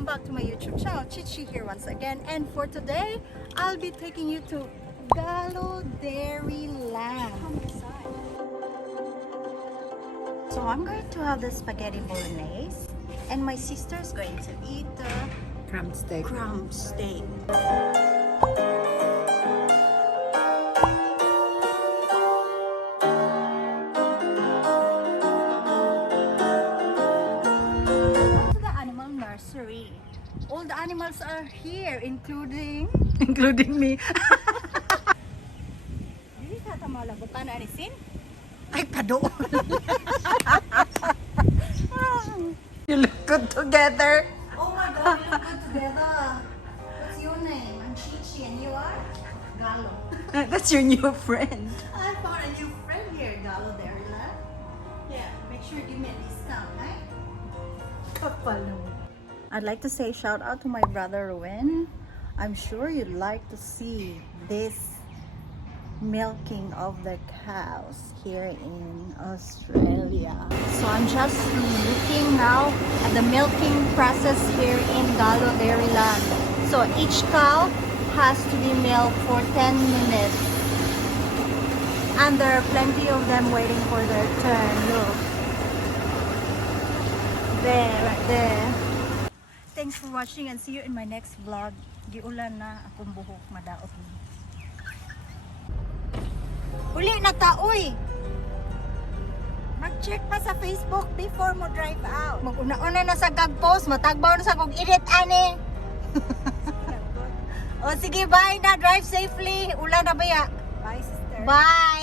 welcome back to my YouTube channel. Cheche here once again, and for today I'll be taking you to Gallo Dairyland. So I'm going to have the spaghetti bolognese, and my sister's going to eat the Crumb steak. crumb steak. Nursery. All the animals are here, including me. Dili ka ta malabukan ani sin? Ay padoon. You look good together. Oh my God, we look good together. What's your name? I'm Cheche, and you are Gallo. That's your new friend. I found a new friend here, Gallo Dairyland. Yeah, make sure you give me a discount, right? Kapalo. I'd like to say shout out to my brother Ruben. I'm sure you'd like to see this milking of the cows here in Australia. So I'm just looking now at the milking process here in Gallo Dairyland. So each cow has to be milked for 10 minutes. And there are plenty of them waiting for their turn. Look. There, right there. Thanks for watching and see you in my next vlog. Giulan na akong buhok, madaot. Uli na ta, uy! Mag-check pa sa Facebook before mo drive out. Mag-una-una na sa gag-post, matagbaw na sa kong edit, ani. O sige, bye na. Drive safely. Ulan na ba ya? Bye, sister. Bye!